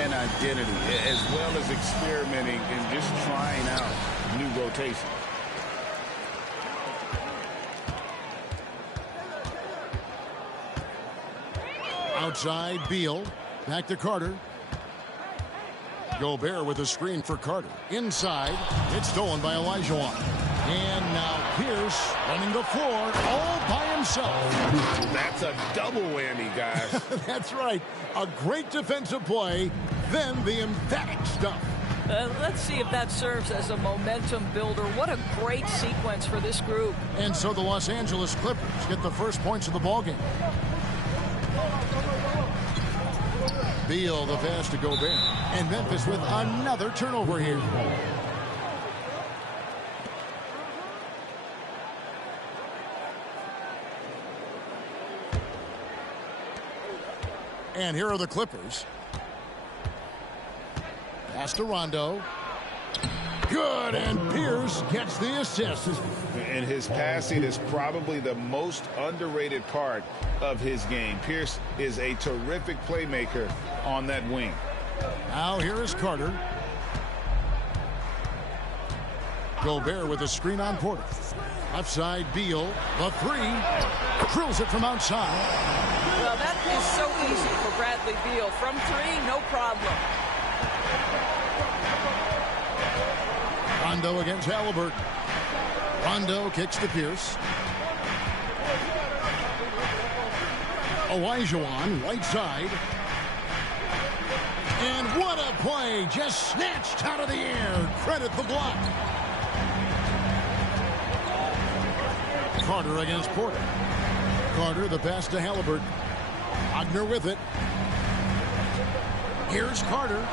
an identity, as well as experimenting and just trying out new rotations. Outside, Beal. Back to Carter. Gobert with a screen for Carter. Inside, it's stolen by Olajuwon. And now Pierce running the floor all by himself. That's a double whammy, guys. That's right. A great defensive play, then the emphatic stuff. Let's see if that serves as a momentum builder. What a great sequence for this group. And so the Los Angeles Clippers get the first points of the ballgame. Beal the pass to Gobert. And Memphis with another turnover here. And here are the Clippers. Pass to Rondo. Good, and Pierce gets the assist. And his passing is probably the most underrated part of his game. Pierce is a terrific playmaker on that wing. Now here is Carter. Gobert with a screen on Porter. Left side, Beal. The three. Drills it from outside. Well, that is so easy for Bradley Beal. From three, no problem. Rondo against Halliburton. Rondo kicks to Pierce. Olajuwon, right side. And what a play! Just snatched out of the air. Credit the block. Carter against Porter. Carter, the pass to Halliburton. Wagner with it. Here's Carter.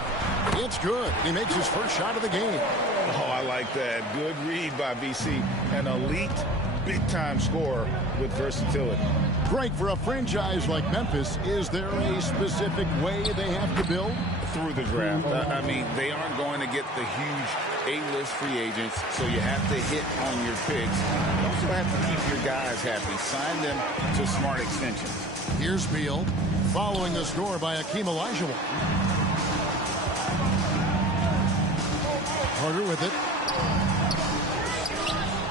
It's good. He makes his first shot of the game. Oh, I like that. Good read by VC. An elite, big-time scorer with versatility. Greg, for a franchise like Memphis, is there a specific way they have to build? Through the draft. I mean, they aren't going to get the huge A-list free agents, so you have to hit on your picks. You also have to keep your guys happy. Sign them to smart extensions. Here's Beal, following the score by Hakeem Olajuwon. Carter with it.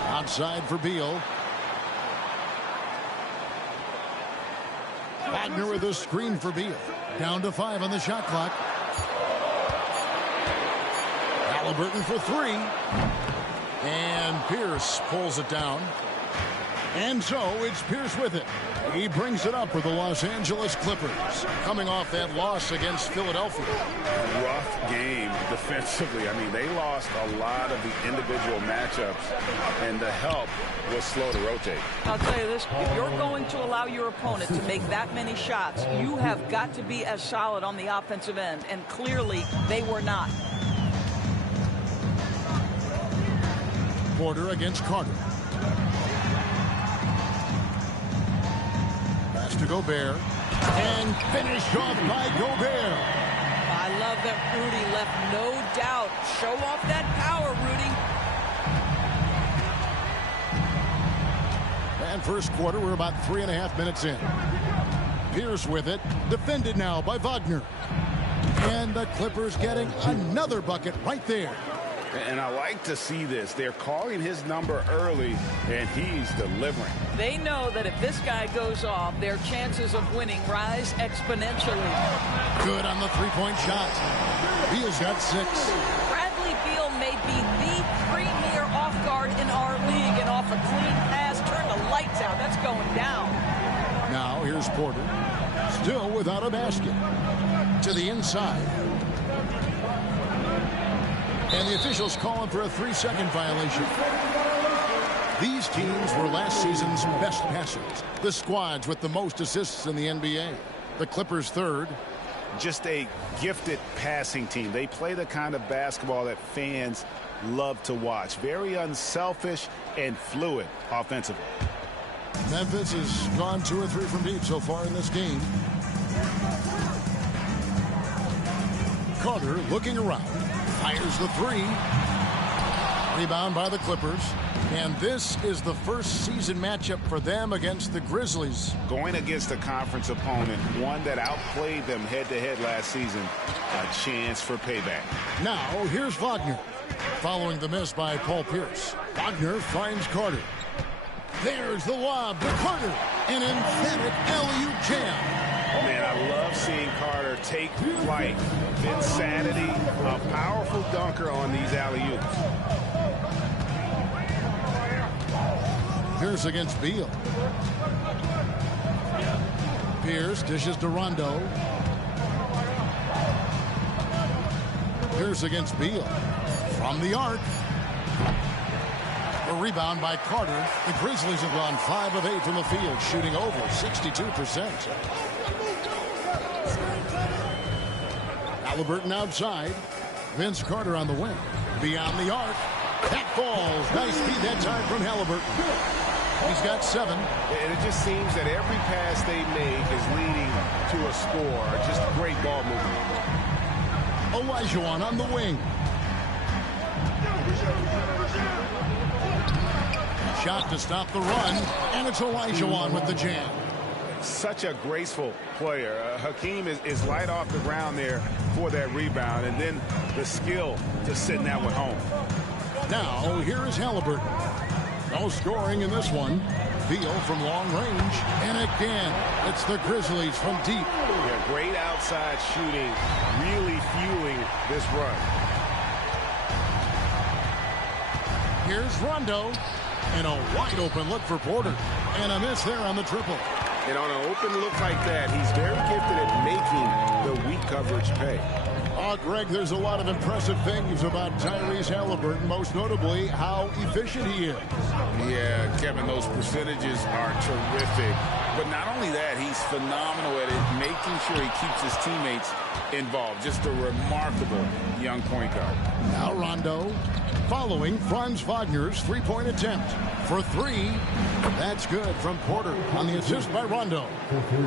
Outside for Beal. Wagner with a screen for Beal. Down to 5 on the shot clock. Halliburton for 3. And Pierce pulls it down. And so it's Pierce with it. He brings it up for the Los Angeles Clippers, coming off that loss against Philadelphia. Rough game defensively. I mean, they lost a lot of the individual matchups, and the help was slow to rotate. I'll tell you this, if you're going to allow your opponent to make that many shots, you have got to be as solid on the offensive end, and clearly they were not. Porter against Carter. Pass to Gobert. And finished off by Gobert. I love that Rudy left no doubt. Show off that power, Rudy. And first quarter, we're about 3.5 minutes in. Pierce with it. Defended now by Wagner. And the Clippers getting another bucket right there. And I like to see this. They're calling his number early, and he's delivering. They know that if this guy goes off, their chances of winning rise exponentially. Good on the three-point shot. Beal's got 6. Bradley Beal may be the premier off guard in our league, and off a clean pass, turn the lights out. That's going down. Now here's Porter. Still without a basket. To the inside. And the officials calling for a 3-second violation. These teams were last season's best passers. The squads with the most assists in the NBA. The Clippers third. Just a gifted passing team. They play the kind of basketball that fans love to watch. Very unselfish and fluid offensively. Memphis has gone 2 or 3 from deep so far in this game. Carter looking around. Fires the 3. Rebound by the Clippers. And this is the first season matchup for them against the Grizzlies. Going against a conference opponent, one that outplayed them head-to-head last season, a chance for payback. Now, here's Wagner. Following the miss by Paul Pierce, Wagner finds Carter. There's the lob to Carter. An emphatic alley-oop jam. Man, I love seeing Carter take flight. Insanity, a powerful dunker on these alley-oops. Pierce against Beal. Pierce dishes to Rondo. Pierce against Beal. From the arc. A rebound by Carter. The Grizzlies have gone 5 of 8 from the field, shooting over 62%. Halliburton outside. Vince Carter on the wing. Beyond the arc. That falls. Nice feed that time from Halliburton. He's got 7. And it just seems that every pass they make is leading to a score. Just great ball movement. Olajuwon on the wing. Shot to stop the run, and it's Olajuwon with the jam. Such a graceful player. Hakeem is light off the ground there for that rebound, and then the skill to send that one home. Now, here is Halliburton. No scoring in this one. Beal from long range. And again, it's the Grizzlies from deep. Yeah, great outside shooting, really fueling this run. Here's Rondo. And a wide open look for Porter. And a miss there on the triple. And on an open look like that, he's very gifted at making the weak coverage pay. Greg, there's a lot of impressive things about Tyrese Halliburton, most notably how efficient he is. Yeah, Kevin, those percentages are terrific. But not only that, he's phenomenal at it, making sure he keeps his teammates involved. Just a remarkable young point guard. Now Rondo, following Franz Wagner's three-point attempt. For 3, that's good from Porter on the assist by Rondo.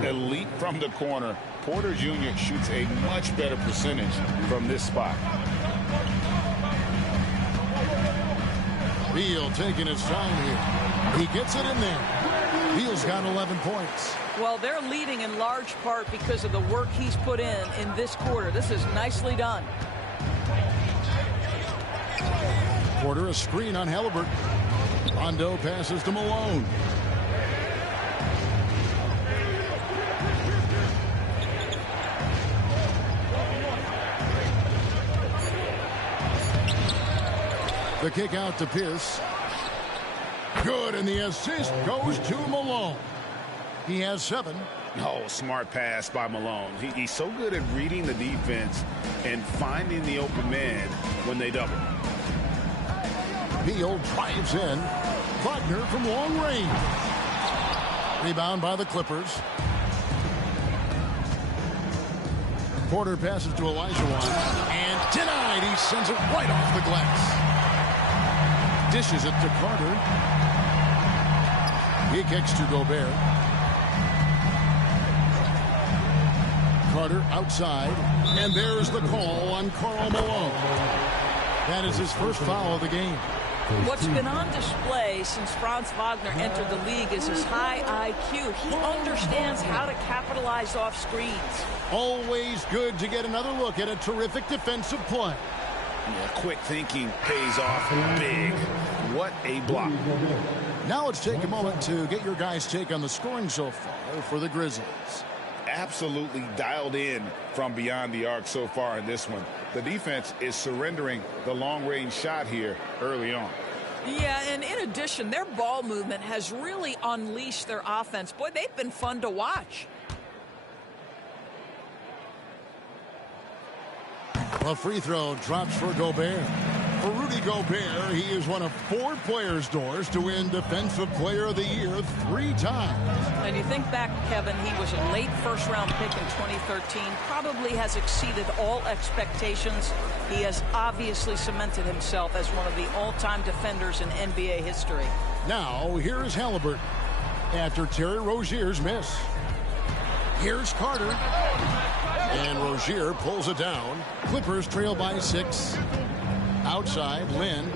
Elite from the corner. Porter Jr. shoots a much better percentage from this spot. Beal taking his time here. He gets it in there. Beal's got 11 points. Well, they're leading in large part because of the work he's put in this quarter. This is nicely done. Porter a screen on Halliburton. Rondo passes to Malone. The kick out to Pierce. Good, and the assist goes to Malone. He has 7. Oh, smart pass by Malone. He's so good at reading the defense and finding the open man when they double. Beal drives in. Wagner from long range. Rebound by the Clippers. Porter passes to Olajuwon. And denied. He sends it right off the glass. Dishes it to Carter. He kicks to Gobert. Carter outside. And there's the call on Karl Malone. That is his first foul of the game. What's been on display since Franz Wagner entered the league is his high IQ. He understands how to capitalize off screens. Always good to get another look at a terrific defensive play. Yeah, quick thinking pays off big. What a block. Now let's take a moment to get your guys' take on the scoring so far for the Grizzlies. Absolutely dialed in from beyond the arc so far in this one. The defense is surrendering the long-range shot here early on. Yeah, and in addition, their ball movement has really unleashed their offense. Boy, they've been fun to watch. A free throw drops for Gobert. For Rudy Gobert, he is one of 4 players, Doors, to win Defensive Player of the Year 3 times. And you think back, Kevin, he was a late first-round pick in 2013. Probably has exceeded all expectations. He has obviously cemented himself as one of the all-time defenders in NBA history. Now, here is Halliburton after Terry Rozier's miss. Here's Carter. And Rozier pulls it down. Clippers trail by 6. Outside, Lynn.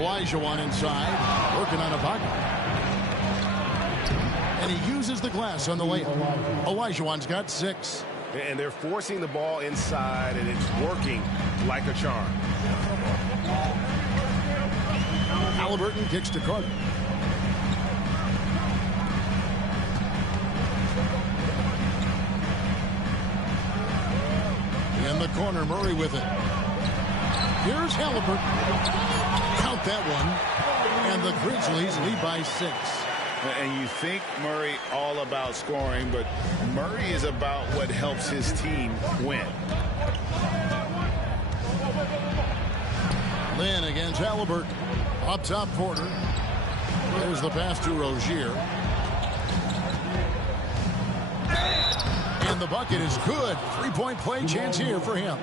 Olajuwon inside, working on Ibaka. And he uses the glass on the layup. Olajuwon's got 6. And they're forcing the ball inside, and it's working like a charm. Halliburton kicks to Carter. In the corner, Murray with it. Here's Halliburton. Count that one. And the Grizzlies lead by 6. And you think Murray all about scoring, but Murray is about what helps his team win. Lynn against Halliburton. Up top Porter. There's the pass to Rozier. And the bucket is good. 3-point play chance here for him.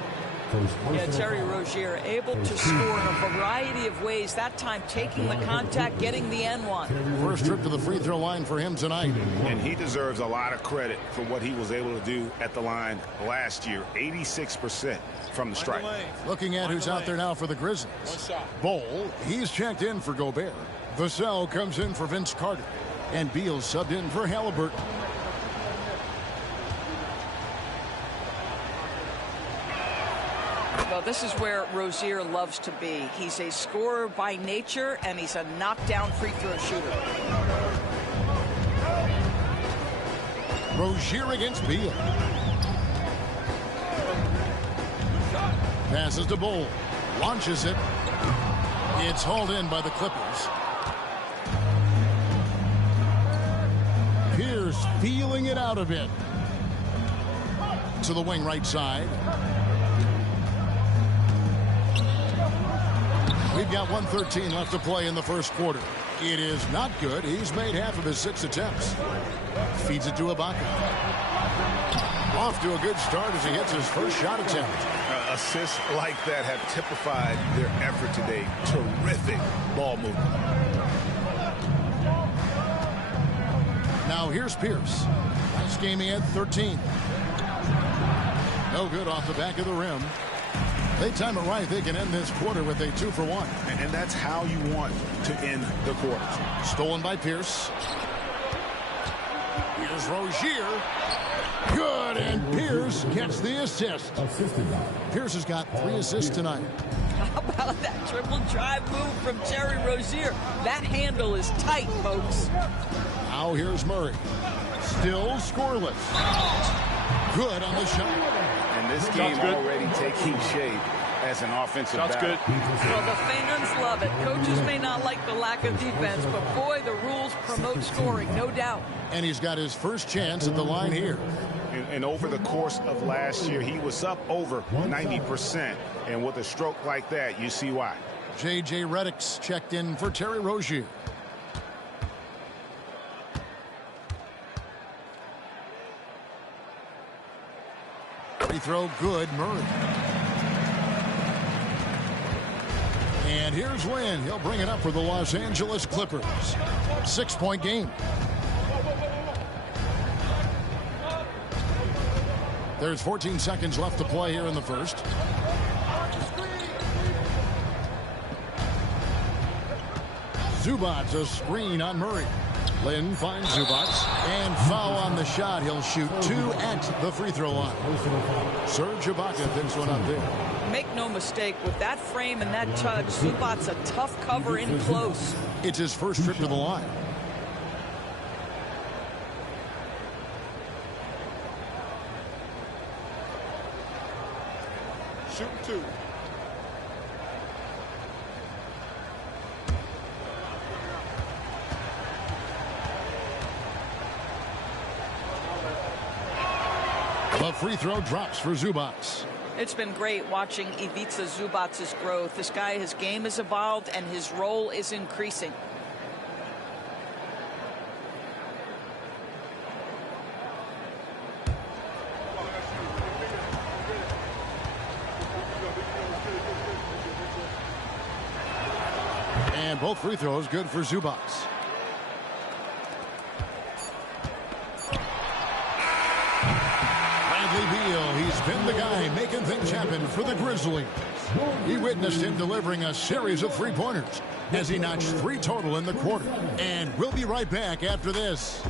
Yeah, Terry Rozier able to score in a variety of ways. That time taking the contact, getting the N1. First trip to the free throw line for him tonight. And he deserves a lot of credit for what he was able to do at the line last year. 86% from the stripe. Looking at who's out there now for the Grizzlies. Bol, he's checked in for Gobert. Vassell comes in for Vince Carter. And Beal subbed in for Halliburton. Well, this is where Rozier loves to be. He's a scorer by nature, and he's a knockdown free throw shooter. Rozier against Beal. Passes to Bol. Launches it. It's hauled in by the Clippers. Pierce feeling it out a bit. To the wing right side. We've got 1:13 left to play in the first quarter. It is not good. He's made half of his 6 attempts. Feeds it to Ibaka. Off to a good start as he hits his first shot attempt. Assists like that have typified their effort today. Terrific ball movement. Now here's Pierce. Last game he had 13. No good off the back of the rim. They time it right. They can end this quarter with a 2-for-1. And that's how you want to end the quarter. Stolen by Pierce. Here's Rozier. Good, and Pierce gets the assist. Pierce has got 3 assists tonight. How about that triple drive move from Terry Rozier? That handle is tight, folks. Now here's Murray. Still scoreless. Good on the shot. And this game already taking shape as an offensive battle. Good. Well, the fans love it. Coaches may not like the lack of defense, but boy, the rules promote scoring, no doubt. And he's got his first chance at the line here. And over the course of last year, he was up over 90%. And with a stroke like that, you see why. J.J. Redick's checked in for Terry Rozier. Free throw good, Murray. And here's Lynn. He'll bring it up for the Los Angeles Clippers. 6-point game. There's 14 seconds left to play here in the first. Zubac, a screen on Murray. Lynn finds Zubac, and foul on the shot. He'll shoot 2 at the free throw line. Serge Ibaka picks one up there. Make no mistake, with that frame and that touch, Zubac's a tough cover in close. It's his first trip to the line. Shooting 2. The free throw drops for Zubac. It's been great watching Ivica Zubac's growth. This guy, his game has evolved and his role is increasing. And both free throws good for Zubac. Beal, he's been the guy making things happen for the Grizzlies. He witnessed him delivering a series of three-pointers. as he notched 3 total in the quarter. And we'll be right back after this.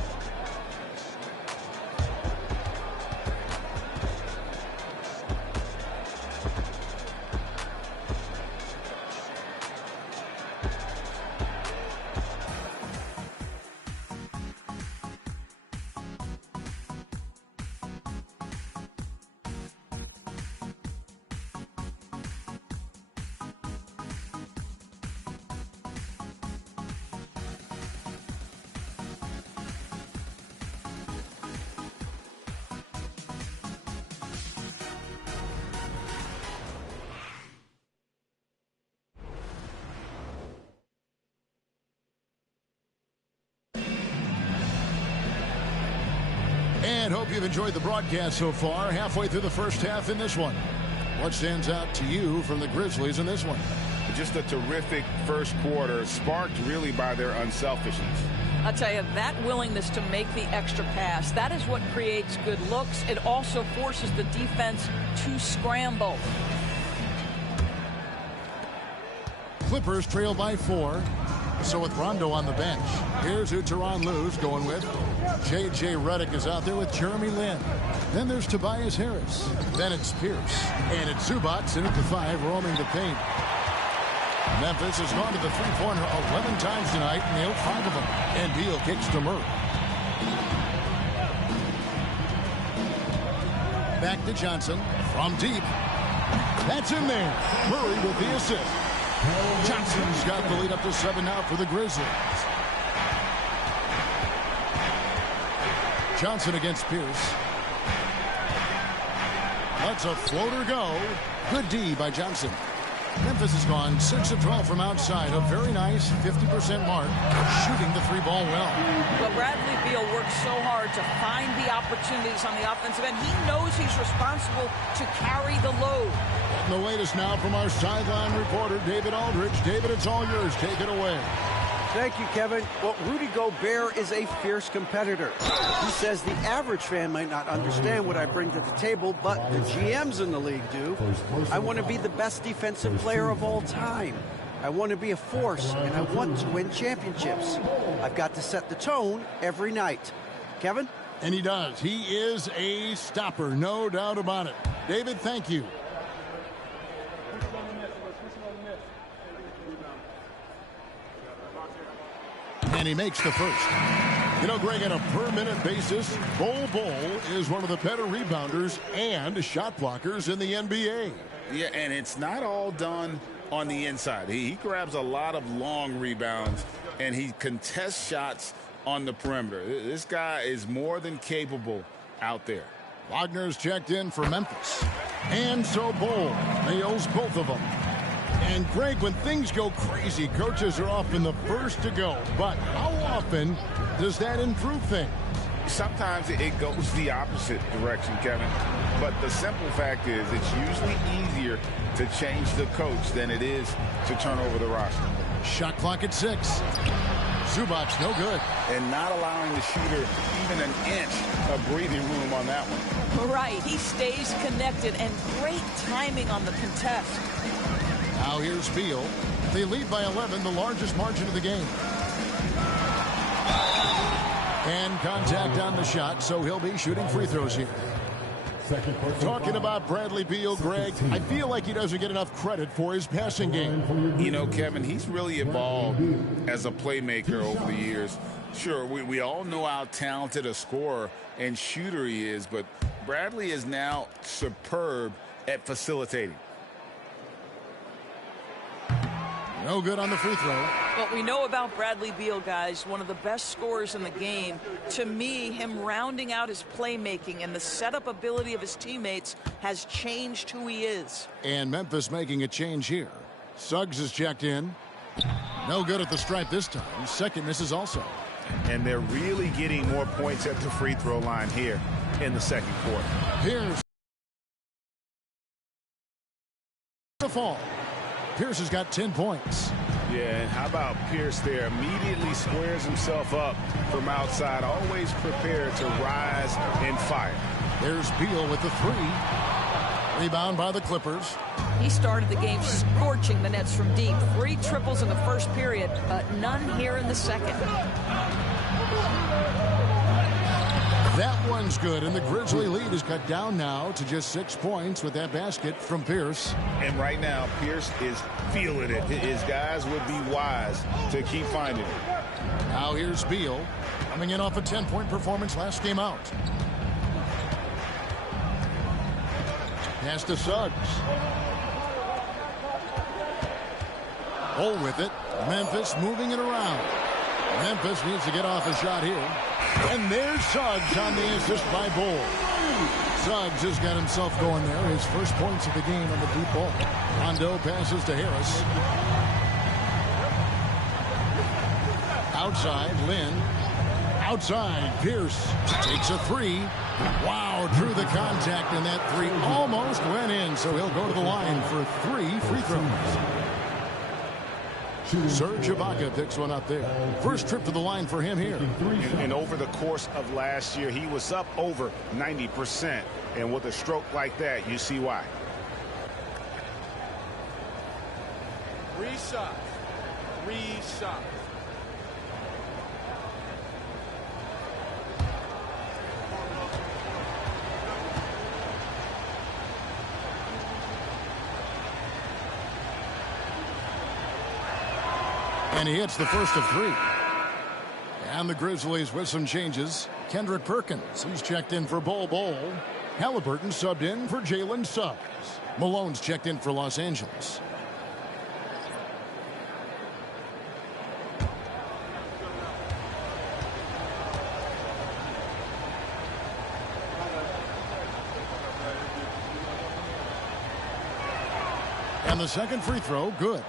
And hope you've enjoyed the broadcast so far. Halfway through the first half in this one. What stands out to you from the Grizzlies in this one? Just a terrific first quarter, sparked really by their unselfishness. I'll tell you, that willingness to make the extra pass, that is what creates good looks. It also forces the defense to scramble. Clippers trail by 4. So with Rondo on the bench, here's who Tyronn Lue's going with. J.J. Redick is out there with Jeremy Lin. Then there's Tobias Harris. Then it's Pierce. And it's Zubac in at the 5, roaming the paint. Memphis has gone to the three-pointer 11 times tonight, nailed 5 of them. And Beal kicks to Murray. Back to Johnson from deep. That's in there. Murray with the assist. Johnson's got the lead up to 7 now for the Grizzlies. Johnson against Pierce. Lets a floater go. Good D by Johnson. Memphis has gone 6 of 12 from outside. A very nice 50% mark. Shooting the 3-ball well. Well, Bradley Beal works so hard to find the opportunities on the offensive end. He knows he's responsible to carry the load. And the latest now from our sideline reporter, David Aldridge. David, it's all yours. Take it away. Thank you, Kevin. Well, Rudy Gobert is a fierce competitor. He says the average fan might not understand what I bring to the table, but the GMs in the league do. I want to be the best defensive player of all time. I want to be a force, and I want to win championships. I've got to set the tone every night. Kevin? And he does. He is a stopper, no doubt about it. David, thank you. And he makes the first. You know, Greg, on a per-minute basis, Bol is one of the better rebounders and shot blockers in the NBA. Yeah, and it's not all done on the inside. He grabs a lot of long rebounds, and he contests shots on the perimeter. This guy is more than capable out there. Wagner's checked in for Memphis. And so Bol nails both of them. And, Greg, when things go crazy, coaches are often the first to go. But how often does that improve things? Sometimes it goes the opposite direction, Kevin. But the simple fact is it's usually easier to change the coach than it is to turn over the roster. Shot clock at 6. Zubac, no good. And not allowing the shooter even an inch of breathing room on that one. Right. He stays connected, and great timing on the contest. Now here's Beal. They lead by 11, the largest margin of the game. And contact on the shot, so he'll be shooting free throws here. Talking about Bradley Beal, Greg, I feel like he doesn't get enough credit for his passing game. You know, Kevin, he's really evolved as a playmaker over the years. Sure, we all know how talented a scorer and shooter he is, but Bradley is now superb at facilitating. No good on the free throw. What we know about Bradley Beal, guys, one of the best scorers in the game. To me, him rounding out his playmaking and the setup ability of his teammates has changed who he is. And Memphis making a change here. Suggs is checked in. No good at the stripe this time. Second misses also. And they're really getting more points at the free throw line here in the second quarter. Here's the fall. Pierce has got 10 points. Yeah, and how about Pierce there? Immediately squares himself up from outside, always prepared to rise and fire. There's Beal with the 3. Rebound by the Clippers. He started the game scorching the Nets from deep. 3 triples in the first period, but none here in the second. That one's good, and the Grizzly lead is cut down now to just 6 points with that basket from Pierce. And right now, Pierce is feeling it. His guys would be wise to keep finding it. Now here's Beal, coming in off a 10-point performance last game out. Pass to Suggs. Bull with it. Memphis moving it around. Memphis needs to get off a shot here. And there's Suggs on the assist by Bull. Suggs has got himself going there. His first points of the game on the deep ball. Rondo passes to Harris. Outside, Lynn. Outside, Pierce takes a 3. Wow, drew the contact, and that 3 almost went in, so he'll go to the line for 3 free throws. Serge Ibaka picks one up there. First trip to the line for him here. And over the course of last year, he was up over 90%. And with a stroke like that, you see why. 3 shots. 3 shots. And he hits the first of 3. And the Grizzlies with some changes. Kendrick Perkins, he's checked in for Bol Bol. Halliburton subbed in for Jalen Suggs. Malone's checked in for Los Angeles. And the second free throw, good.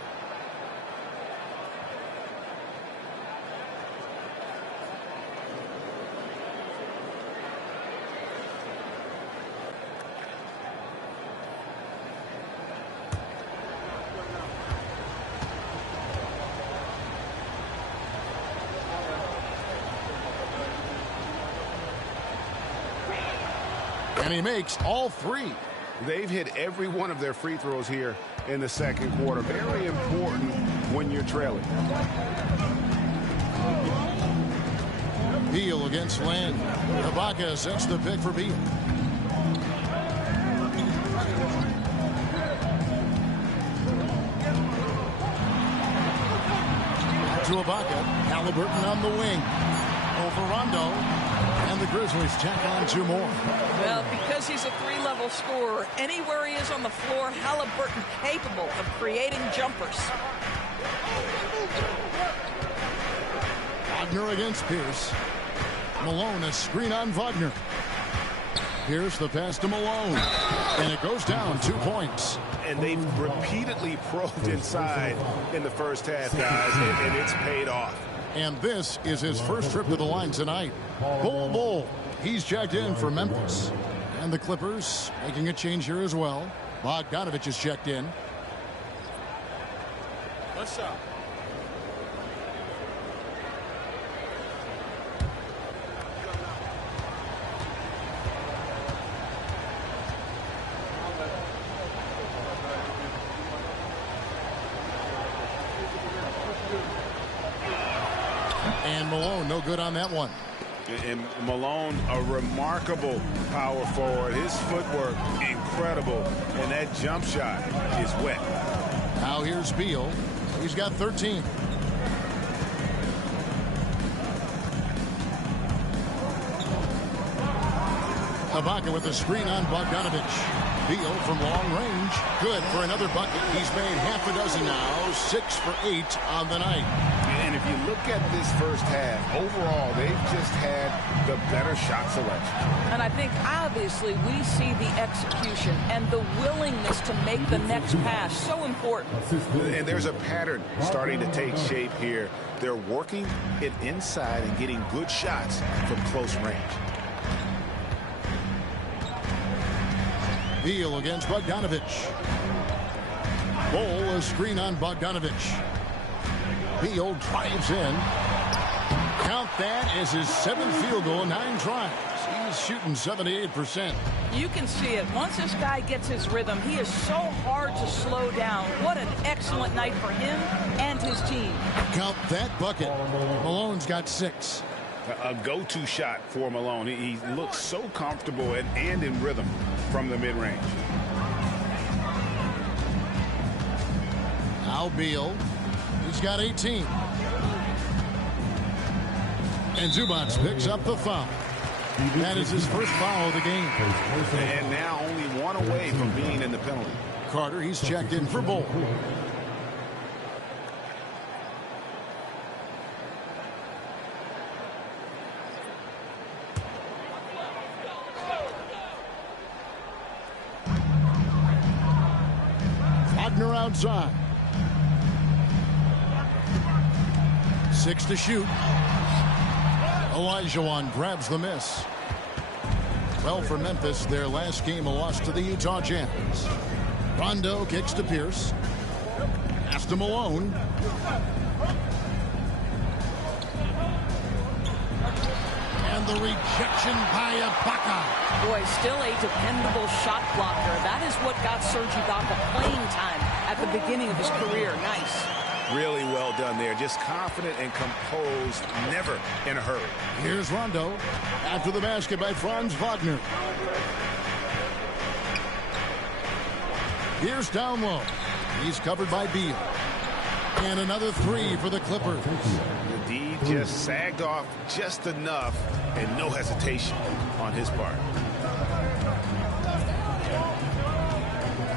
And he makes all 3. They've hit every one of their free throws here in the second quarter. Very important when you're trailing. Beal against Lynn. Ibaka sets the pick for Beal. To Ibaka. Halliburton on the wing. Over Rondo. And the Grizzlies tack on 2 more. Well, because he's a 3-level scorer, anywhere he is on the floor, Halliburton capable of creating jumpers. Wagner against Pierce. Malone, a screen on Wagner. Pierce, the pass to Malone. And it goes down 2 points. And they've repeatedly probed inside in the first half, guys, and it's paid off. And this is his first trip to the line tonight. Bol Bol, he's checked in for Memphis. And the Clippers making a change here as well. Bogdanovich is checked in. What's up? And Malone, no good on that one. And Malone, a remarkable power forward. His footwork, incredible. And that jump shot is wet. Now here's Beal. He's got 13. Ibaka with the screen on Bogdanovich. Beal from long range. Good for another bucket. He's made half a dozen now. 6 for 8 on the night. And if you look at this first half, overall, they've just had the better shot selection. And I think, obviously, we see the execution and the willingness to make the next pass so important. And there's a pattern starting to take shape here. They're working it inside and getting good shots from close range. Beal against Bogdanovich. Bol, a screen on Bogdanovich. Beal drives in. Count that as his 7th field goal, 9 tries. He's shooting 78%. You can see it. Once this guy gets his rhythm, he is so hard to slow down. What an excellent night for him and his team. Count that bucket. Malone's got 6. A go-to shot for Malone. He looks so comfortable and in rhythm from the mid-range. Now Beal. He's got 18. And Zubac picks up the foul. That is his first foul of the game. And now only one away from being in the penalty. Carter, he's checked in for Bull. Wagner outside. 6 to shoot. Olajuwon grabs the miss. Well, for Memphis, their last game a loss to the Utah Jazz. Rondo kicks to Pierce. Pass to Malone. And the rejection by Ibaka. Boy, still a dependable shot blocker. That is what got Serge Ibaka playing time at the beginning of his career. Nice. Really well done there. Just confident and composed, never in a hurry. Here's Rondo. After the basket by Franz Wagner. Here's down low. He's covered by Beal. And another 3 for the Clippers. The D just sagged off just enough and no hesitation on his part.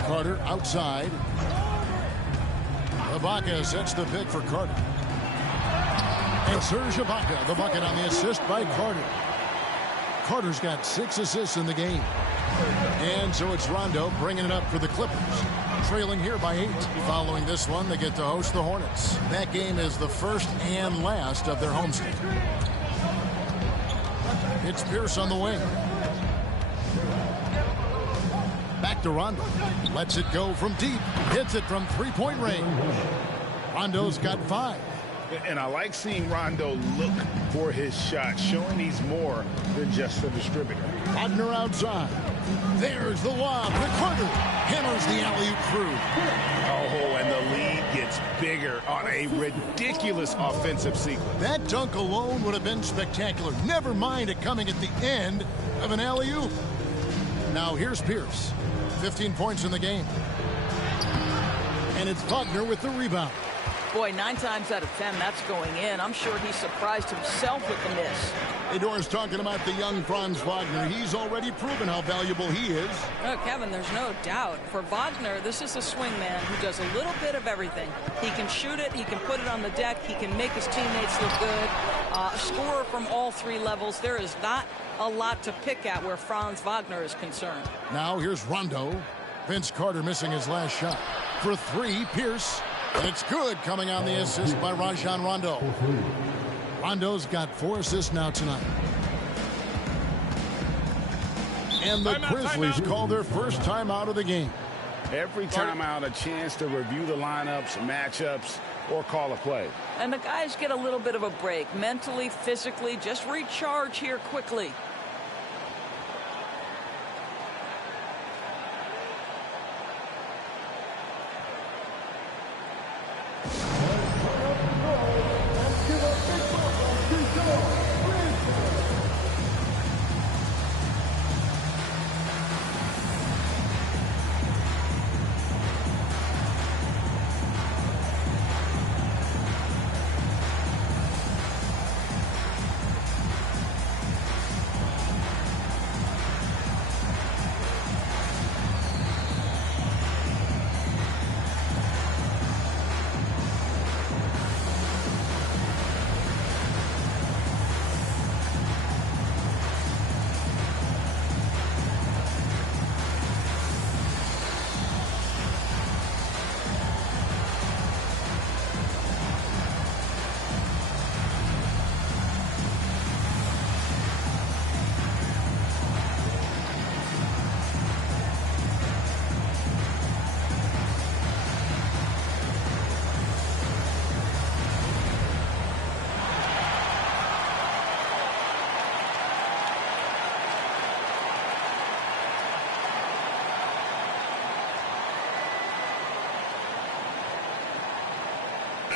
Carter outside. Ibaka sets the pick for Carter. And Serge Ibaka, the bucket on the assist by Carter. Carter's got 6 assists in the game. And so it's Rondo bringing it up for the Clippers. Trailing here by 8. Following this one, they get to host the Hornets. That game is the first and last of their homestand. It's Pierce on the wing. Back to Rondo. Lets it go from deep. Hits it from three-point range. Rondo's got 5. And I like seeing Rondo look for his shot, showing he's more than just a distributor. Wagner outside. There's the lob. Carter hammers the alley-oop through. Oh, and the lead gets bigger on a ridiculous offensive sequence. That dunk alone would have been spectacular. Never mind it coming at the end of an alley-oop. Now here's Pierce. 15 points in the game. And it's Wagner with the rebound. Boy, 9 times out of 10, that's going in. I'm sure he surprised himself with the miss. Ador's talking about the young Franz Wagner. He's already proven how valuable he is. Oh, Kevin, there's no doubt. For Wagner, this is a swing man who does a little bit of everything. He can shoot it. He can put it on the deck. He can make his teammates look good. A scorer from all 3 levels. There is not a lot to pick at where Franz Wagner is concerned. Now here's Rondo. Vince Carter missing his last shot. For 3, Pierce. And it's good, coming on the assist by Rajon Rondo. Rondo's got 4 assists now tonight. And the Grizzlies call their first timeout of the game. Every timeout, a chance to review the lineups, matchups, or call a play. And the guys get a little bit of a break. Mentally, physically, just recharge here quickly.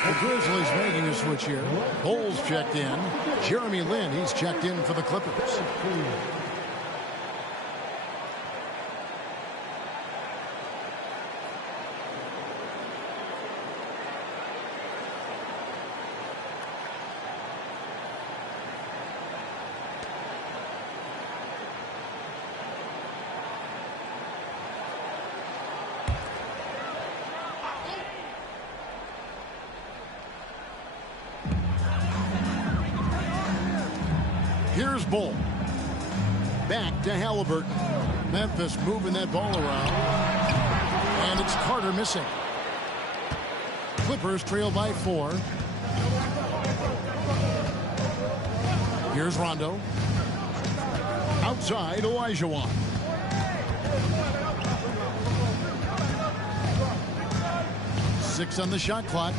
The Grizzlies making a switch here. Bowles checked in. Jeremy Lin, he's checked in for the Clippers. Here's Bol. Back to Halliburton. Memphis moving that ball around. And it's Carter missing. Clippers trail by 4. Here's Rondo. Outside, Olajuwon. Six on the shot clock.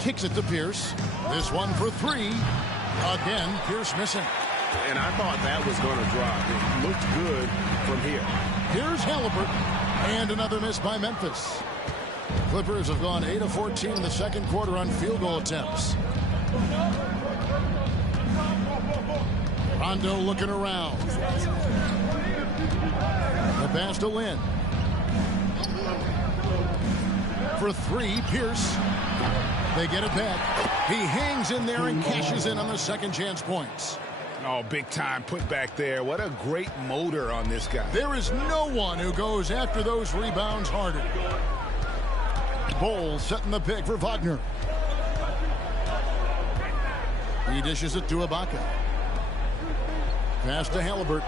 Kicks it to Pierce. This one for 3. Again, Pierce missing. And I thought that was going to drop. It looked good from here. Here's Halliburton. And another miss by Memphis. Clippers have gone 8 of 14 in the second quarter on field goal attempts. Rondo looking around. The pass to Lin. For 3, Pierce. They get it back. He hangs in there and cashes in on the second chance points. Oh, big time put back there. What a great motor on this guy. There is no one who goes after those rebounds harder. Bol setting the pick for Wagner. He dishes it to Ibaka. Pass to Halliburton.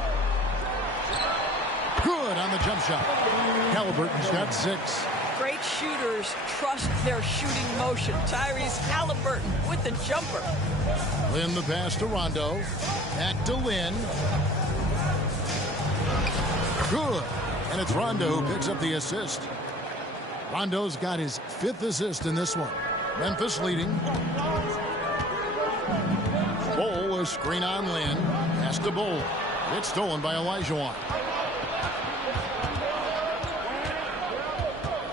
Good on the jump shot. Halliburton's got 6. Great shooters trust their shooting motion. Tyrese Halliburton with the jumper. Lin the pass to Rondo. Back to Lin. Good. And it's Rondo who picks up the assist. Rondo's got his 5th assist in this one. Memphis leading. Bol, a screen on Lin. Pass to Bol. It's stolen by Olajuwon.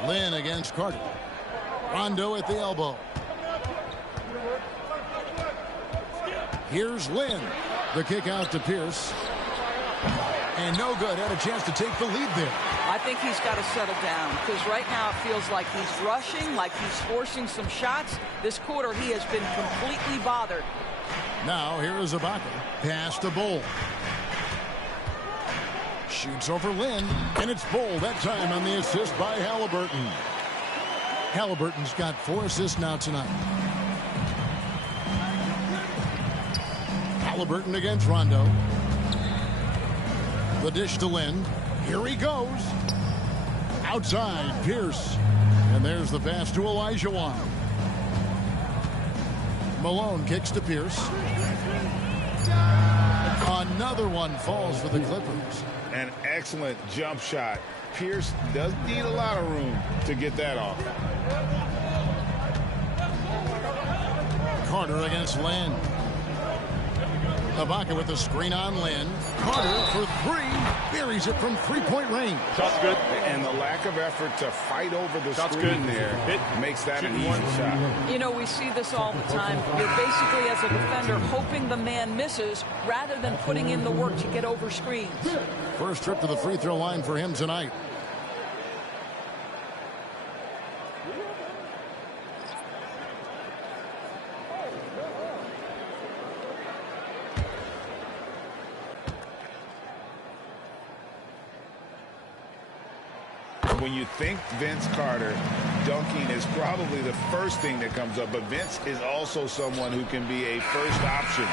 Lin against Carter. Rondo at the elbow. Here's Lin. The kick out to Pierce. And no good. Had a chance to take the lead there. I think he's got to settle down because right now it feels like he's rushing, like he's forcing some shots. This quarter he has been completely bothered. Now here is Ibaka. Pass to Bol. Shoots over Lin, and it's Bol that time on the assist by Halliburton. Halliburton's got 4 assists now tonight. Halliburton against Rondo. The dish to Lin. Here he goes. Outside, Pierce. And there's the pass to Olajuwon. Malone kicks to Pierce. Another one falls for the Clippers. An excellent jump shot. Pierce does need a lot of room to get that off. Carter against Lin. Ibaka with the screen on Lin. Carter for 3. Buries it from 3-point range. Shot's good. And the lack of effort to fight over the screen there makes that an easy shot. You know, we see this all the time. You're basically, as a defender, hoping the man misses rather than putting in the work to get over screens. First trip to the free throw line for him tonight. When you think Vince Carter, dunking is probably the first thing that comes up, but Vince is also someone who can be a first option.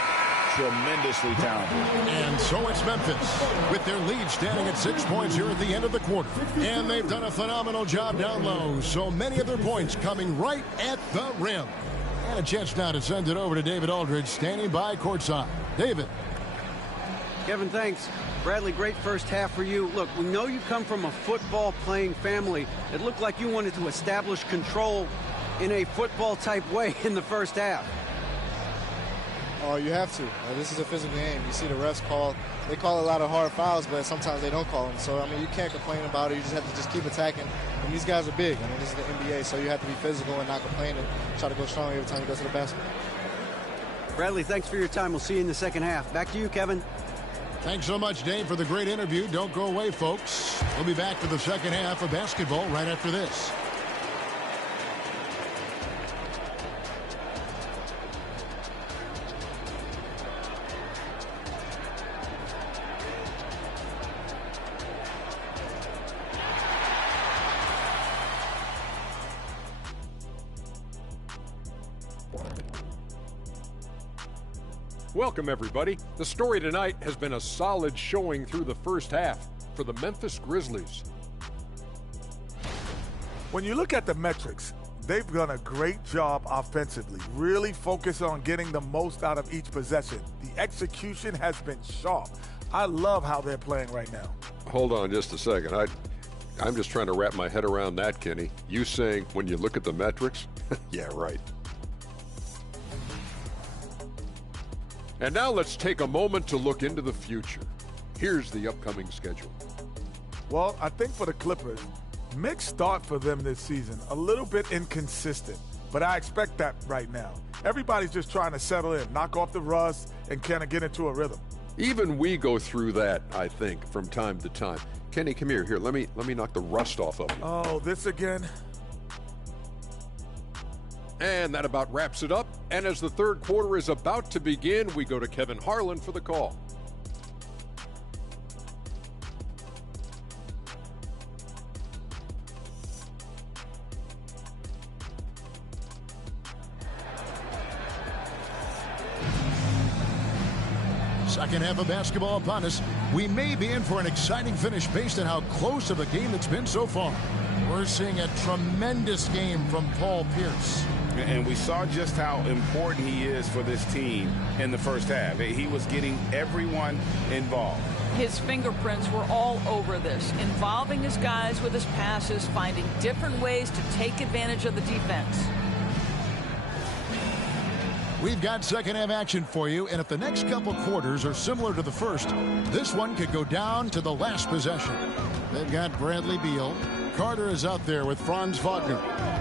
Tremendously talented. And so it's Memphis with their lead standing at 6 points here at the end of the quarter. And they've done a phenomenal job down low. So many of their points coming right at the rim. And a chance now to send it over to David Aldridge standing by courtside. David. Kevin, thanks. Bradley, great first half for you. Look, we know you come from a football-playing family. It looked like you wanted to establish control in a football-type way in the first half. Oh, you have to. This is a physical game. You see the refs call they call a lot of hard fouls, but sometimes they don't call them. So, I mean, you can't complain about it. You just have to just keep attacking. And these guys are big. I mean, this is the NBA, so you have to be physical and not complain and try to go strong every time you go to the basket. Bradley, thanks for your time. We'll see you in the second half. Back to you, Kevin. Thanks so much, Dave, for the great interview. Don't go away, folks. We'll be back for the second half of basketball right after this. Welcome, everybody. The story tonight has been a solid showing through the first half for the Memphis Grizzlies. When you look at the metrics, they've done a great job offensively, really focus on getting the most out of each possession. The execution has been sharp. I love how they're playing right now. Hold on just a second. I'm just trying to wrap my head around that, Kenny. You saying when you look at the metrics? Yeah, right. And now let's take a moment to look into the future. Here's the upcoming schedule. Well, I think for the Clippers, mixed start for them this season. A little bit inconsistent, but I expect that right now. Everybody's just trying to settle in, knock off the rust, and kind of get into a rhythm. Even we go through that, I think, from time to time. Kenny, come here. Here, let me knock the rust off of you. Oh, this again? And that about wraps it up. And as the third quarter is about to begin, we go to Kevin Harlan for the call. Second half of basketball upon us. We may be in for an exciting finish based on how close of a game it's been so far. We're seeing a tremendous game from Paul Pierce. And we saw just how important he is for this team in the first half. He was getting everyone involved. His fingerprints were all over this, involving his guys with his passes, finding different ways to take advantage of the defense. We've got second half action for you, and if the next couple quarters are similar to the first, this one could go down to the last possession. They've got Bradley Beal. Carter is out there with Franz Wagner.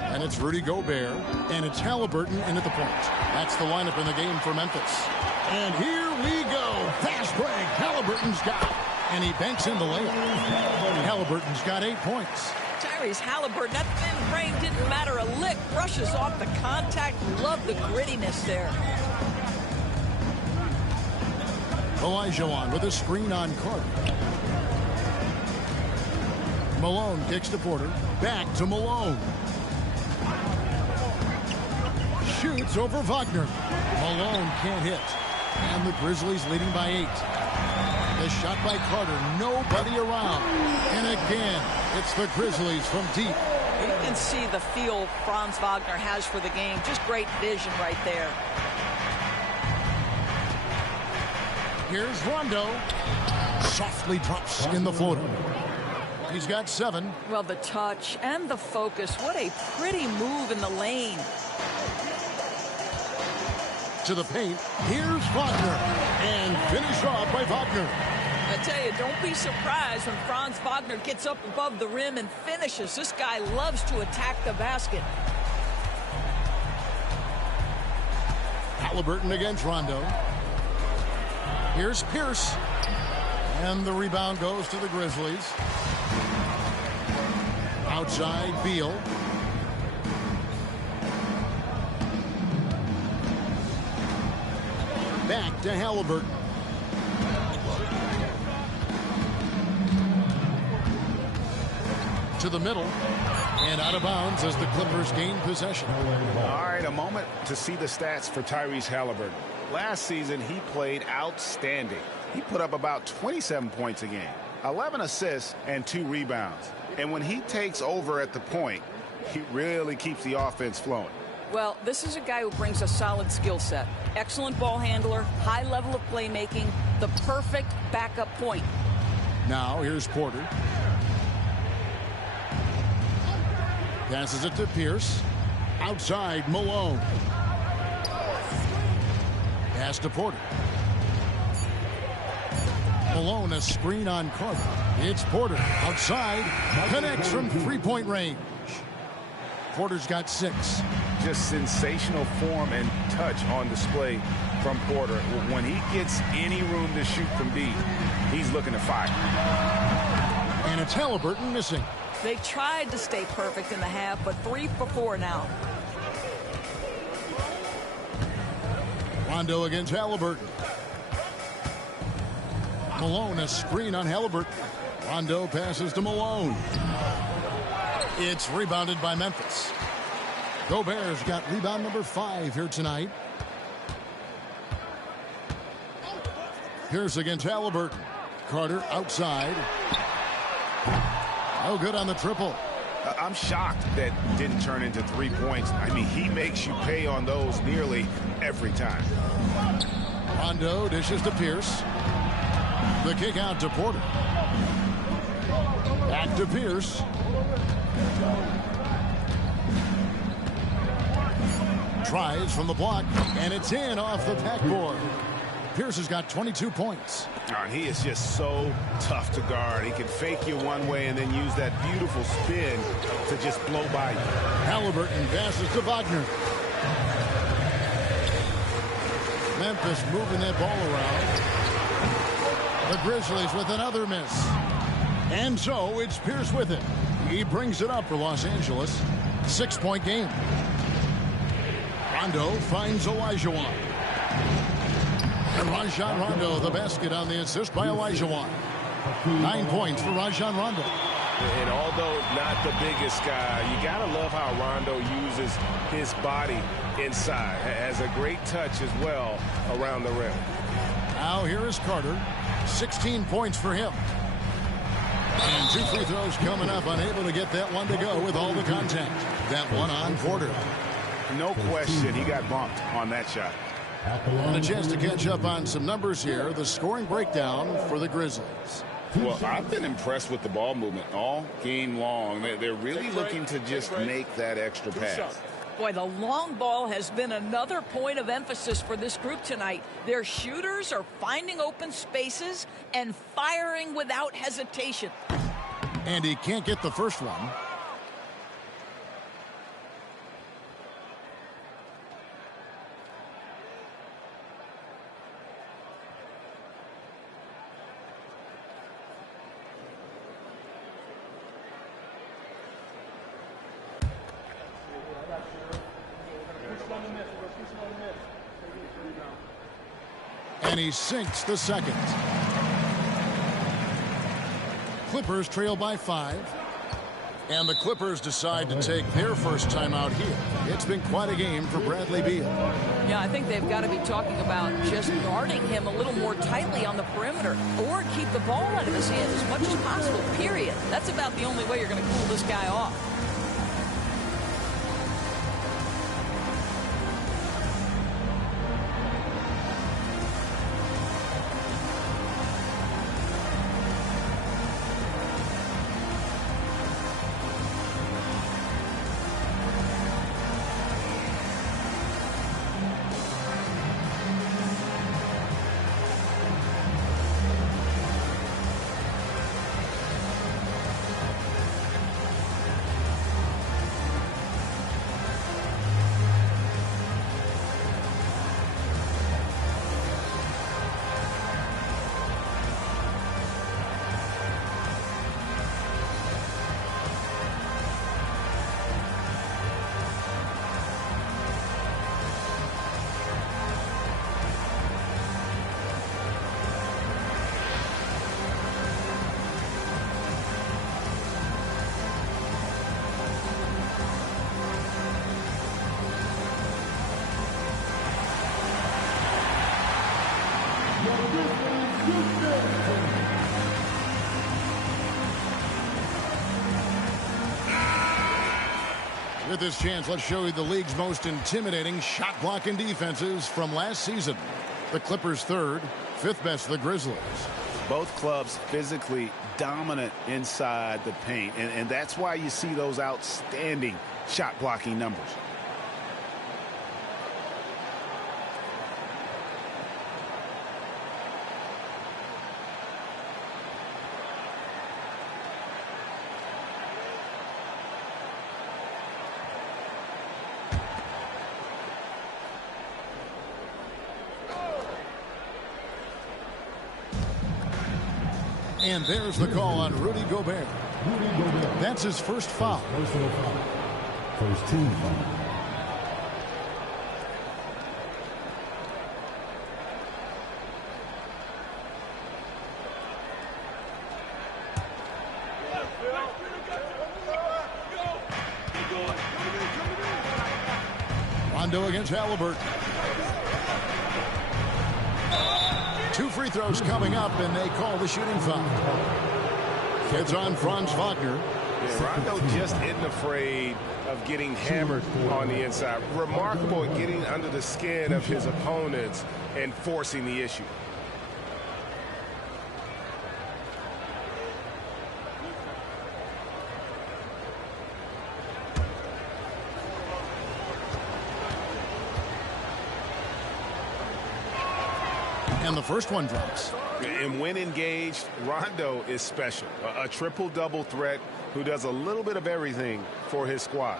And it's Rudy Gobert. And it's Halliburton in at the point. That's the lineup in the game for Memphis. And here we go. Fast break. Halliburton's got it. And he banks in the layup. Halliburton's got 8 points. Tyrese Halliburton, that thin frame didn't matter a lick. Brushes off the contact. Love the grittiness there. Olajuwon with a screen on Carter. Malone kicks to Porter. Back to Malone. Shoots over Wagner. Malone can't hit. And the Grizzlies leading by 8. The shot by Carter. Nobody around. And again, it's the Grizzlies from deep. You can see the feel Franz Wagner has for the game. Just great vision right there. Here's Rondo. Softly drops in the floater. He's got 7. Well, the touch and the focus. What a pretty move in the lane. To the paint. Here's Wagner. And finished off by Wagner. I tell you, don't be surprised when Franz Wagner gets up above the rim and finishes. This guy loves to attack the basket. Halliburton against Rondo. Here's Pierce. And the rebound goes to the Grizzlies. Outside, Beal. Back to Halliburton. To the middle. And out of bounds as the Clippers gain possession. All right, a moment to see the stats for Tyrese Halliburton. Last season, he played outstanding. He put up about 27 points a game, 11 assists, and 2 rebounds. And when he takes over at the point, he really keeps the offense flowing. Well, this is a guy who brings a solid skill set. Excellent ball handler, high level of playmaking, the perfect backup point. Now here's Porter. Passes it to Pierce. Outside, Malone. Pass to Porter. Malone, a screen on Carter. It's Porter outside. Connects from three-point range. Porter's got 6. Just sensational form and touch on display from Porter. When he gets any room to shoot from deep, he's looking to fire. And it's Haliburton missing. They tried to stay perfect in the half, but 3 for 4 now. Rondo against Haliburton. Malone, a screen on Haliburton. Rondo passes to Malone. It's rebounded by Memphis. Gobert's got rebound number 5 here tonight. Pierce against Haliburton. Carter outside. No good on the triple. I'm shocked that didn't turn into 3 points. I mean, he makes you pay on those nearly every time. Rondo dishes to Pierce. The kick out to Porter. Back to Pierce. Tries from the block, and it's in off the backboard. Pierce has got 22 points. And he is just so tough to guard. He can fake you one way and then use that beautiful spin to just blow by you. Haliburton passes to Wagner. Memphis moving that ball around. The Grizzlies with another miss. And so it's Pierce with it. He brings it up for Los Angeles. 6-point game. Rondo finds Olajuwon. And Rajon Rondo, the basket on the assist by Olajuwon. 9 points for Rajon Rondo. And although not the biggest guy, you got to love how Rondo uses his body inside. Has a great touch as well around the rim. Now here is Carter. 16 points for him. And 2 free throws coming up. Unable to get that one to go with all the contact. That one on Porter. No question, he got bumped on that shot. And a chance to catch up on some numbers here. The scoring breakdown for the Grizzlies. Well, I've been impressed with the ball movement all game long. They're really looking to just make that extra pass. Boy, the long ball has been another point of emphasis for this group tonight. Their shooters are finding open spaces and firing without hesitation. And he can't get the first one. And he sinks the second. Clippers trail by 5. And the Clippers decide to take their first time out here. It's been quite a game for Bradley Beal. Yeah, I think they've got to be talking about just guarding him a little more tightly on the perimeter or keep the ball out of his hands as much as possible, period. That's about the only way you're going to cool this guy off. With this chance, let's show you the league's most intimidating shot blocking defenses from last season. The Clippers third, 5th best the Grizzlies. Both clubs physically dominant inside the paint, and that's why you see those outstanding shot blocking numbers. And there's the call on Rudy Gobert. That's his first foul. First team foul. Rondo against Halliburton. 2 free throws coming up, and they call the shooting foul. It's on Franz Wagner. Yeah, Rondo just isn't afraid of getting hammered on the inside. Remarkable at getting under the skin of his opponents and forcing the issue. And the first one drops. And when engaged, Rondo is special. A triple-double threat who does a little bit of everything for his squad.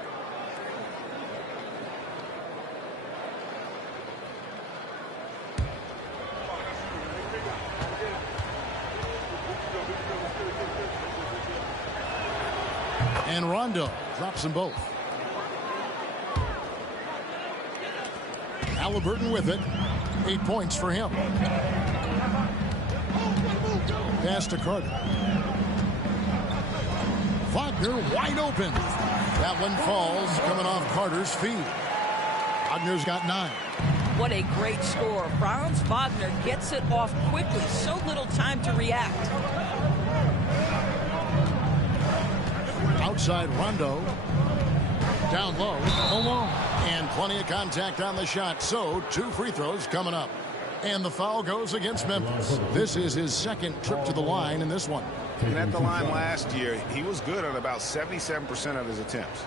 And Rondo drops them both. Halliburton with it. 8 points for him. Pass to Carter. Wagner wide open. That one falls, coming off Carter's feet. Wagner's got 9. What a great score. Franz Wagner gets it off quickly. So little time to react. Outside Rondo. Down low, Malone. And plenty of contact on the shot. So 2 free throws coming up. And the foul goes against Memphis. This is his second trip to the line in this one. And at the line last year, he was good on about 77% of his attempts.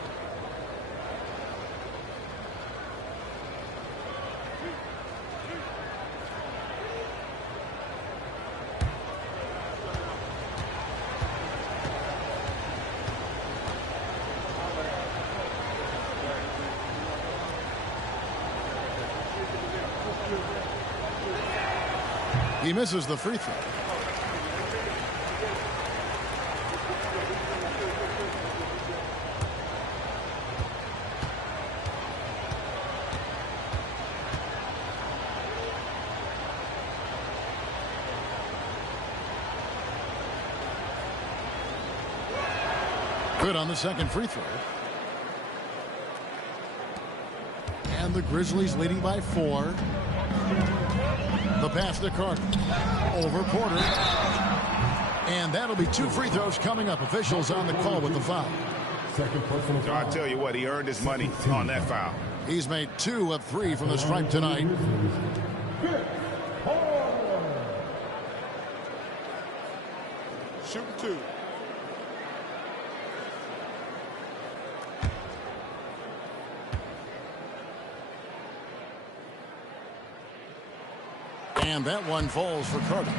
He misses the free throw. Good on the second free throw. And the Grizzlies leading by 4. The pass to Carter. Over Porter. And that'll be 2 free throws coming up. Officials on the call with the foul. So I tell you what, he earned his money on that foul. He's made 2 of 3 from the stripe tonight. Shoot 2. And that one falls for Carter.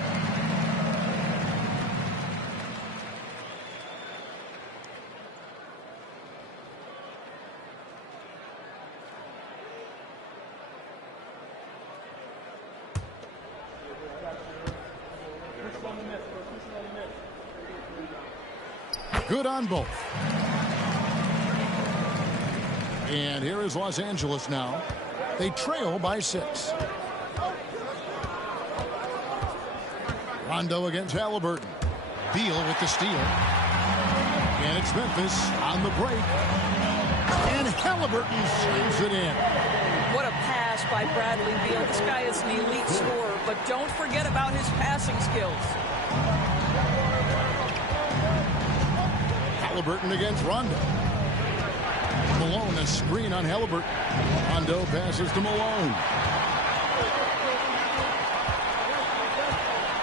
Good on both. And here is Los Angeles now. They trail by 6. Rondo against Halliburton. Beal with the steal. And it's Memphis on the break. And Halliburton slams it in. What a pass by Bradley Beal. This guy is an elite scorer, but don't forget about his passing skills. Halliburton against Rondo. Malone, a screen on Halliburton. Rondo passes to Malone.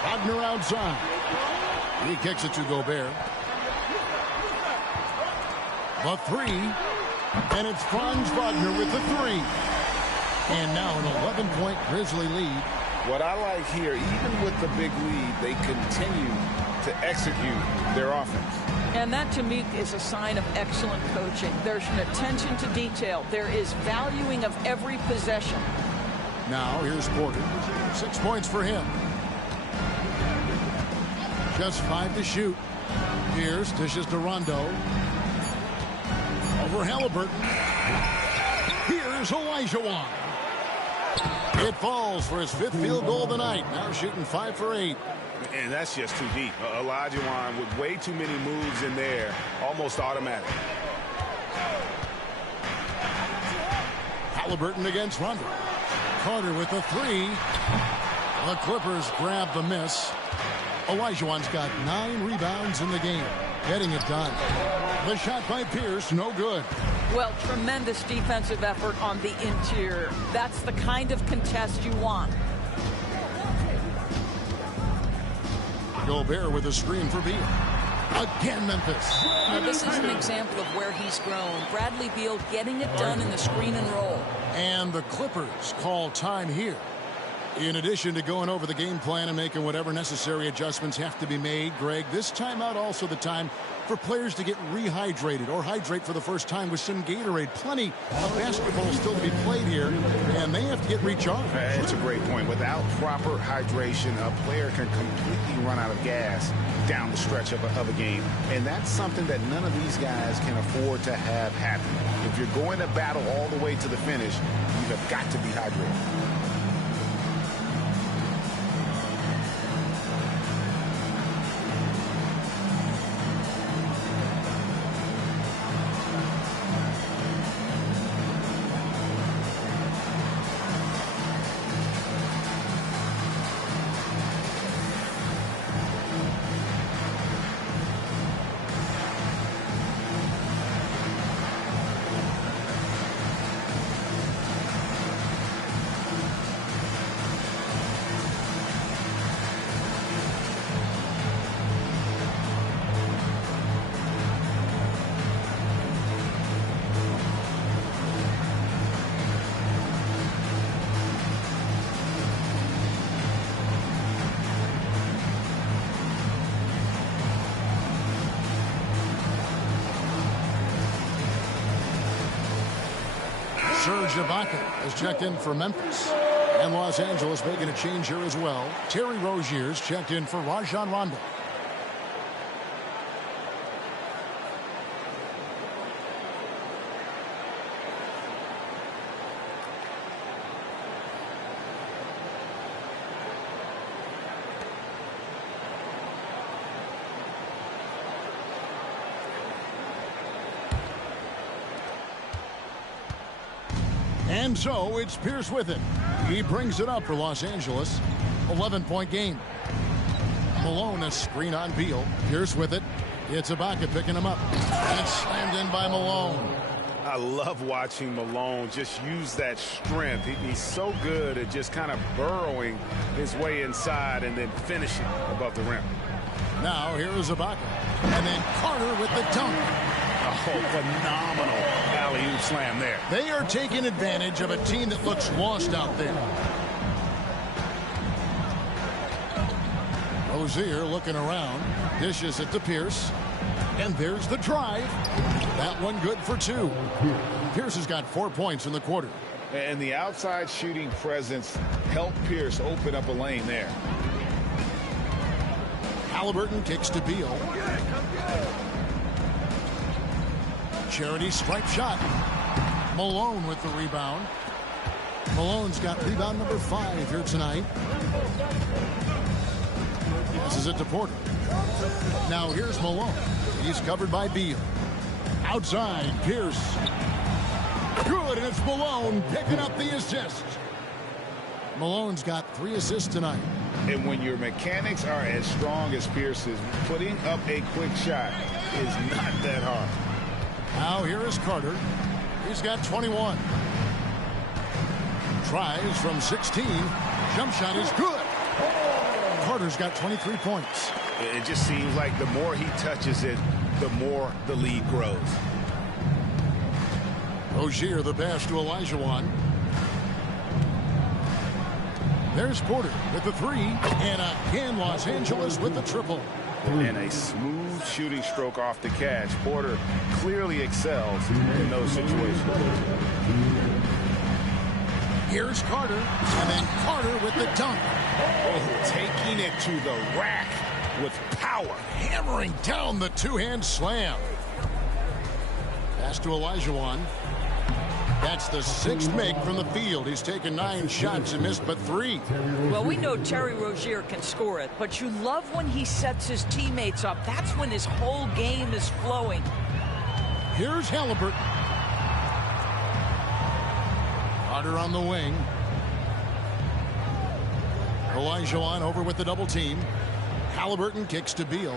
Wagner outside. He kicks it to Gobert. The 3. And it's Franz Wagner with the 3. And now an 11-point Grizzly lead. What I like here, even with the big lead, they continue to execute their offense. And that, to me, is a sign of excellent coaching. There's an attention to detail. There is valuing of every possession. Now, here's Porter. 6 points for him. Just 5 to shoot. Pierce dishes to Rondo. Over Halliburton. Here's Olajuwon. It falls for his 5th field goal of the night. Now shooting 5 for 8. And that's just too deep. Olajuwon with way too many moves in there. Almost automatic. Halliburton against Rondo. Carter with the 3. The Clippers grab the miss. Olajuwon's got 9 rebounds in the game. Getting it done. The shot by Pierce, no good. Well, tremendous defensive effort on the interior. That's the kind of contest you want. Gobert with a screen for Beal. Again, Memphis. Now, this is an example of where he's grown. Bradley Beal getting it done in the screen and roll. And the Clippers call time here. In addition to going over the game plan and making whatever necessary adjustments have to be made, Greg, this timeout also the time for players to get rehydrated or hydrate for the first time with some Gatorade. Plenty of basketball still to be played here, and they have to get recharged. That's a great point. Without proper hydration, a player can completely run out of gas down the stretch of a game. And that's something that none of these guys can afford to have happen. If you're going to battle all the way to the finish, you have got to be hydrated. Serge Ibaka has checked in for Memphis. And Los Angeles making a change here as well. Terry Rozier's checked in for Rajon Rondo. And so it's Pierce with it. He brings it up for Los Angeles. 11-point game. Malone a screen on Beal. Pierce with it. It's Ibaka picking him up. And it's slammed in by Malone. I love watching Malone just use that strength. He's so good at just kind of burrowing his way inside and then finishing above the rim. Now here's Ibaka. And then Carter with the dunk. Oh, phenomenal alley-oop slam there. They are taking advantage of a team that looks lost out there. Rozier looking around. Dishes it to Pierce. And there's the drive. That one good for 2. Pierce has got 4 points in the quarter. And the outside shooting presence helped Pierce open up a lane there. Halliburton kicks to Beal. Charity stripe shot. Malone with the rebound. Malone's got rebound number 5 here tonight. Passes it to Porter. Now here's Malone. He's covered by Beal. Outside, Pierce. Good, and it's Malone picking up the assist. Malone's got 3 assists tonight. And when your mechanics are as strong as Pierce's, putting up a quick shot is not that hard. Now here is Carter. He's got 21. Tries from 16. Jump shot is good. Carter's got 23 points. It just seems like the more he touches it, the more the lead grows. Rozier the pass to Olajuwon. There's Porter with the 3. And again, Los Angeles with the triple. And a smooth shooting stroke off the catch. Porter clearly excels in those situations. Here's Carter. And then Carter with the dunk. Oh, taking it to the rack with power. Hammering down the two-hand slam. Pass to Olajuwon. That's the 6th make from the field. He's taken 9 shots and missed but 3. Well, we know Terry Rozier can score it, but you love when he sets his teammates up. That's when his whole game is flowing. Here's Halliburton. Carter on the wing. Olajuwon over with the double team. Halliburton kicks to Beal.